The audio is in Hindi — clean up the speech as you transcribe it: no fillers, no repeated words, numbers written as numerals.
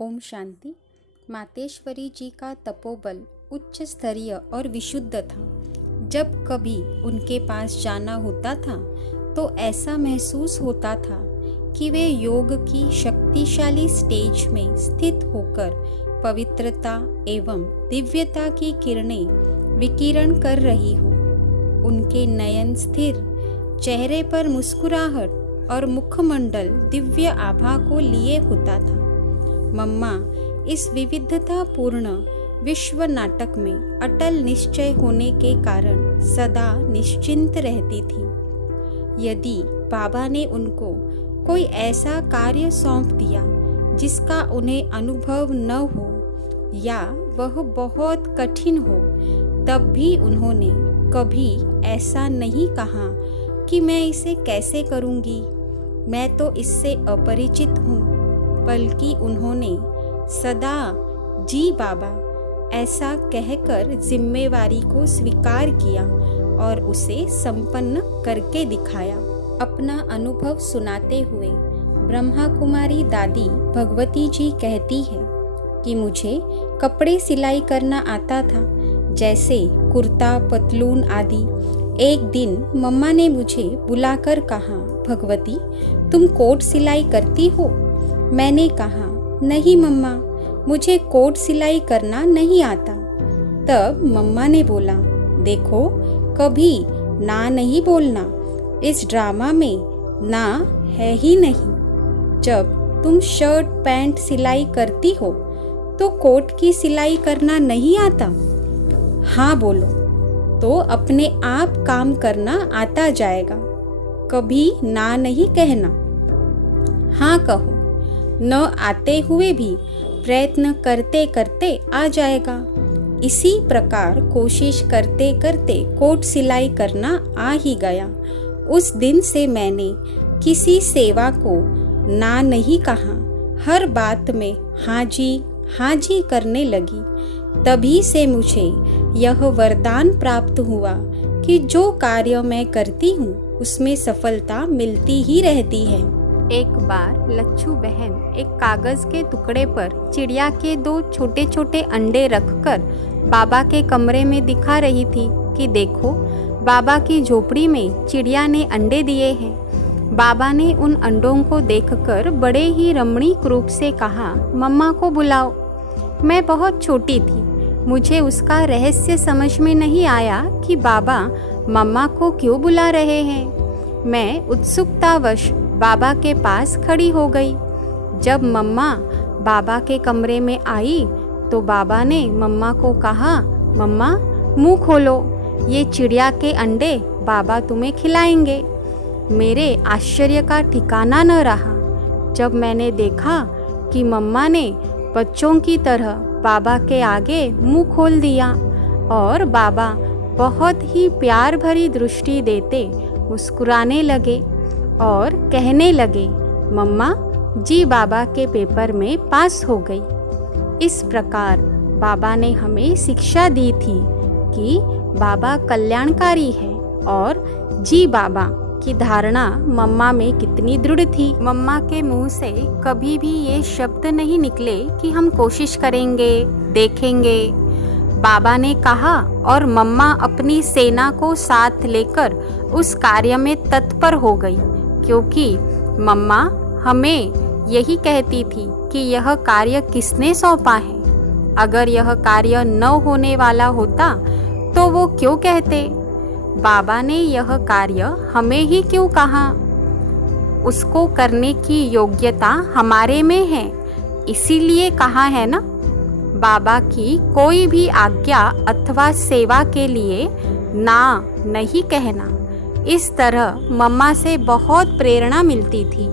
ओम शांति। मातेश्वरी जी का तपोबल उच्च स्तरीय और विशुद्ध था। जब कभी उनके पास जाना होता था तो ऐसा महसूस होता था कि वे योग की शक्तिशाली स्टेज में स्थित होकर पवित्रता एवं दिव्यता की किरणें विकिरण कर रही हो। उनके नयन स्थिर, चेहरे पर मुस्कुराहट और मुखमंडल दिव्य आभा को लिए होता था। मम्मा इस विविधता पूर्ण विश्व नाटक में अटल निश्चय होने के कारण सदा निश्चिंत रहती थी। यदि बाबा ने उनको कोई ऐसा कार्य सौंप दिया जिसका उन्हें अनुभव न हो या वह बहुत कठिन हो, तब भी उन्होंने कभी ऐसा नहीं कहा कि मैं इसे कैसे करूँगी, मैं तो इससे अपरिचित हूँ, बल्कि उन्होंने सदा जी बाबा ऐसा कहकर जिम्मेवारी को स्वीकार किया और उसे संपन्न करके दिखाया। अपना अनुभव सुनाते हुए ब्रह्मा कुमारी दादी भगवती जी कहती है कि मुझे कपड़े सिलाई करना आता था, जैसे कुर्ता, पतलून आदि। एक दिन मम्मा ने मुझे बुलाकर कहा, भगवती तुम कोट सिलाई करती हो? मैंने कहा, नहीं मम्मा, मुझे कोट सिलाई करना नहीं आता। तब मम्मा ने बोला, देखो कभी ना नहीं बोलना, इस ड्रामा में ना है ही नहीं। जब तुम शर्ट पैंट सिलाई करती हो तो कोट की सिलाई करना नहीं आता? हाँ बोलो तो अपने आप काम करना आता जाएगा। कभी ना नहीं कहना, हाँ कहो। न आते हुए भी प्रयत्न करते करते आ जाएगा। इसी प्रकार कोशिश करते करते कोट सिलाई करना आ ही गया। उस दिन से मैंने किसी सेवा को ना नहीं कहा, हर बात में हाँ जी करने लगी। तभी से मुझे यह वरदान प्राप्त हुआ कि जो कार्य मैं करती हूँ उसमें सफलता मिलती ही रहती है। एक बार लच्छू बहन एक कागज के टुकड़े पर चिड़िया के 2 छोटे छोटे अंडे रखकर बाबा के कमरे में दिखा रही थी कि देखो, बाबा की झोपड़ी में चिड़िया ने अंडे दिए हैं। बाबा ने उन अंडों को देखकर बड़े ही रमणीक रूप से कहा, मम्मा को बुलाओ। मैं बहुत छोटी थी, मुझे उसका रहस्य समझ में नहीं आया कि बाबा मम्मा को क्यों बुला रहे हैं। मैं उत्सुकतावश बाबा के पास खड़ी हो गई। जब मम्मा बाबा के कमरे में आई तो बाबा ने मम्मा को कहा, मम्मा मुंह खोलो, ये चिड़िया के अंडे बाबा तुम्हें खिलाएंगे। मेरे आश्चर्य का ठिकाना न रहा जब मैंने देखा कि मम्मा ने बच्चों की तरह बाबा के आगे मुंह खोल दिया और बाबा बहुत ही प्यार भरी दृष्टि देते मुस्कुराने लगे और कहने लगे, मम्मा जी बाबा के पेपर में पास हो गई। इस प्रकार बाबा ने हमें शिक्षा दी थी कि बाबा कल्याणकारी है और जी बाबा की धारणा मम्मा में कितनी दृढ़ थी। मम्मा के मुंह से कभी भी ये शब्द नहीं निकले कि हम कोशिश करेंगे, देखेंगे। बाबा ने कहा और मम्मा अपनी सेना को साथ लेकर उस कार्य में तत्पर हो गई, क्योंकि मम्मा हमें यही कहती थी कि यह कार्य किसने सौंपा है। अगर यह कार्य न होने वाला होता तो वो क्यों कहते? बाबा ने यह कार्य हमें ही क्यों कहा? उसको करने की योग्यता हमारे में है, इसीलिए कहा है ना। बाबा की कोई भी आज्ञा अथवा सेवा के लिए ना नहीं कहना। इस तरह मम्मा से बहुत प्रेरणा मिलती थी।